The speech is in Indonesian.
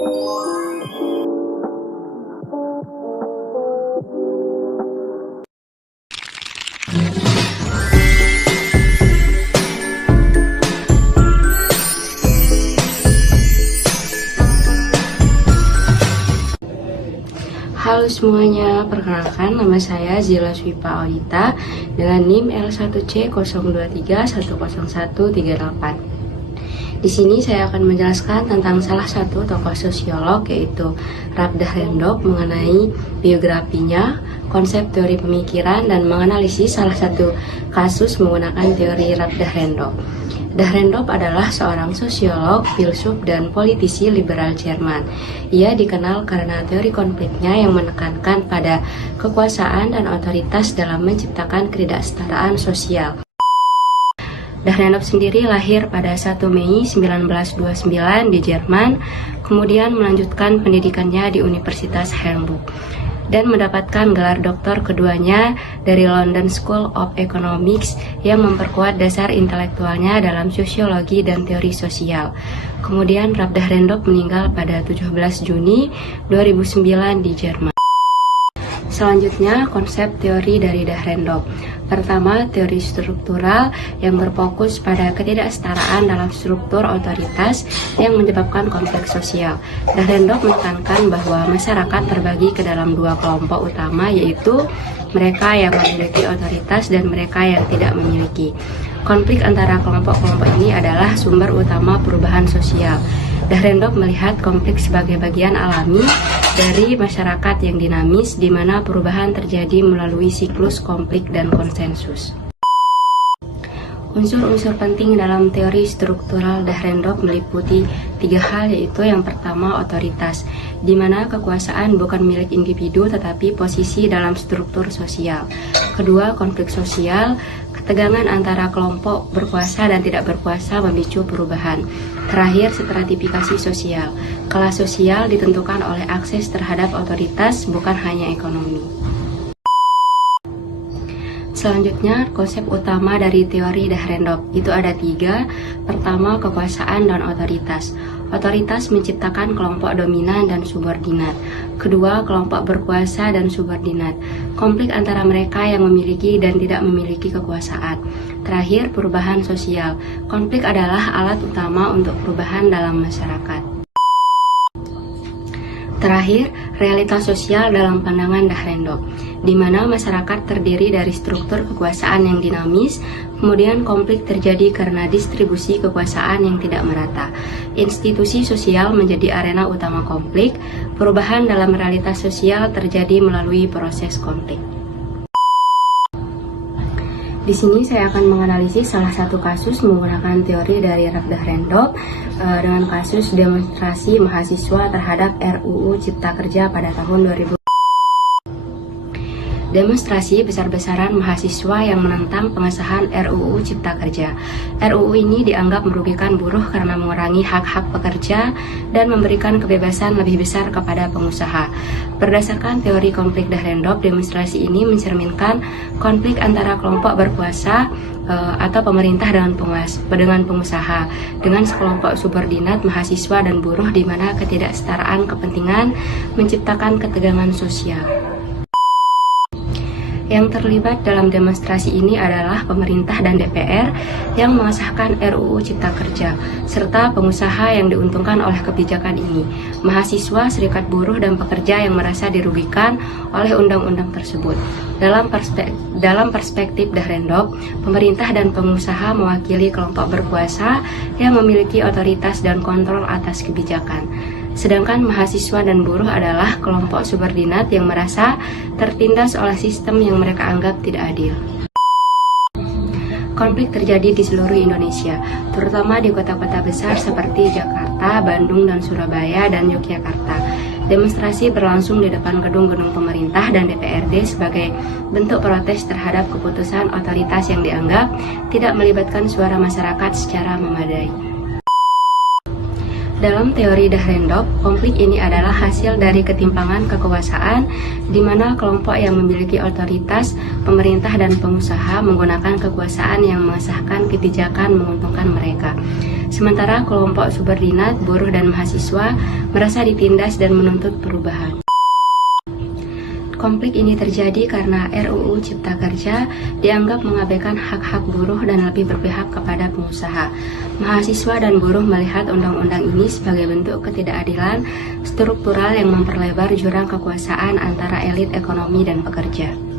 Halo semuanya, perkenalkan nama saya Zila Swipa Audita dengan NIM L1C023101138. Di sini saya akan menjelaskan tentang salah satu tokoh sosiolog yaitu Ralph Dahrendorf mengenai biografinya, konsep teori pemikiran, dan menganalisis salah satu kasus menggunakan teori Ralph Dahrendorf. Dahrendorf adalah seorang sosiolog, filsuf, dan politisi liberal Jerman. Ia dikenal karena teori konfliknya yang menekankan pada kekuasaan dan otoritas dalam menciptakan ketidaksetaraan sosial. Dahrendorf sendiri lahir pada 1 Mei 1929 di Jerman, kemudian melanjutkan pendidikannya di Universitas Hamburg dan mendapatkan gelar doktor keduanya dari London School of Economics yang memperkuat dasar intelektualnya dalam sosiologi dan teori sosial. Kemudian Ralph Dahrendorf meninggal pada 17 Juni 2009 di Jerman. Selanjutnya, konsep teori dari Dahrendorf. Pertama, teori struktural yang berfokus pada ketidaksetaraan dalam struktur otoritas yang menyebabkan konflik sosial. Dahrendorf menekankan bahwa masyarakat terbagi ke dalam dua kelompok utama, yaitu mereka yang memiliki otoritas dan mereka yang tidak memiliki. Konflik antara kelompok-kelompok ini adalah sumber utama perubahan sosial. Dahrendorf melihat konflik sebagai bagian alami dari masyarakat yang dinamis, di mana perubahan terjadi melalui siklus konflik dan konsensus. Unsur-unsur penting dalam teori struktural Dahrendorf meliputi 3 hal, yaitu yang pertama otoritas, di mana kekuasaan bukan milik individu tetapi posisi dalam struktur sosial. Kedua, konflik sosial, ketegangan antara kelompok berkuasa dan tidak berkuasa memicu perubahan. Terakhir, stratifikasi sosial. Kelas sosial ditentukan oleh akses terhadap otoritas, bukan hanya ekonomi. Selanjutnya, konsep utama dari teori Dahrendorf itu ada 3. Pertama, kekuasaan dan otoritas. Otoritas menciptakan kelompok dominan dan subordinat. Kedua, kelompok berkuasa dan subordinat. Konflik antara mereka yang memiliki dan tidak memiliki kekuasaan. Terakhir, perubahan sosial. Konflik adalah alat utama untuk perubahan dalam masyarakat. Terakhir, realitas sosial dalam pandangan Dahrendorf, di mana masyarakat terdiri dari struktur kekuasaan yang dinamis, kemudian konflik terjadi karena distribusi kekuasaan yang tidak merata. Institusi sosial menjadi arena utama konflik, perubahan dalam realitas sosial terjadi melalui proses konflik. Di sini saya akan menganalisis salah satu kasus menggunakan teori dari Ralph Dahrendorf dengan kasus demonstrasi mahasiswa terhadap RUU Cipta Kerja pada tahun 2000. Demonstrasi besar-besaran mahasiswa yang menentang pengesahan RUU Cipta Kerja. RUU ini dianggap merugikan buruh karena mengurangi hak-hak pekerja dan memberikan kebebasan lebih besar kepada pengusaha. Berdasarkan teori konflik Dahrendorf, demonstrasi ini mencerminkan konflik antara kelompok berkuasa atau pemerintah dengan pengusaha, dengan sekelompok subordinat mahasiswa dan buruh, di mana ketidaksetaraan kepentingan menciptakan ketegangan sosial. Yang terlibat dalam demonstrasi ini adalah pemerintah dan DPR yang mengesahkan RUU Cipta Kerja, serta pengusaha yang diuntungkan oleh kebijakan ini, mahasiswa, serikat buruh, dan pekerja yang merasa dirugikan oleh undang-undang tersebut. Dalam perspektif Dahrendorf, pemerintah dan pengusaha mewakili kelompok berkuasa yang memiliki otoritas dan kontrol atas kebijakan. Sedangkan mahasiswa dan buruh adalah kelompok subordinat yang merasa tertindas oleh sistem yang mereka anggap tidak adil. Konflik terjadi di seluruh Indonesia, terutama di kota-kota besar seperti Jakarta, Bandung, dan Surabaya, dan Yogyakarta. Demonstrasi berlangsung di depan gedung-gedung pemerintah dan DPRD sebagai bentuk protes terhadap keputusan otoritas yang dianggap tidak melibatkan suara masyarakat secara memadai. Dalam teori Dahrendorf, konflik ini adalah hasil dari ketimpangan kekuasaan di mana kelompok yang memiliki otoritas, pemerintah dan pengusaha menggunakan kekuasaan yang mengesahkan kebijakan menguntungkan mereka. Sementara kelompok subordinat, buruh dan mahasiswa merasa ditindas dan menuntut perubahan. Konflik ini terjadi karena RUU Cipta Kerja dianggap mengabaikan hak-hak buruh dan lebih berpihak kepada pengusaha. Mahasiswa dan buruh melihat undang-undang ini sebagai bentuk ketidakadilan struktural yang memperlebar jurang kekuasaan antara elit ekonomi dan pekerja.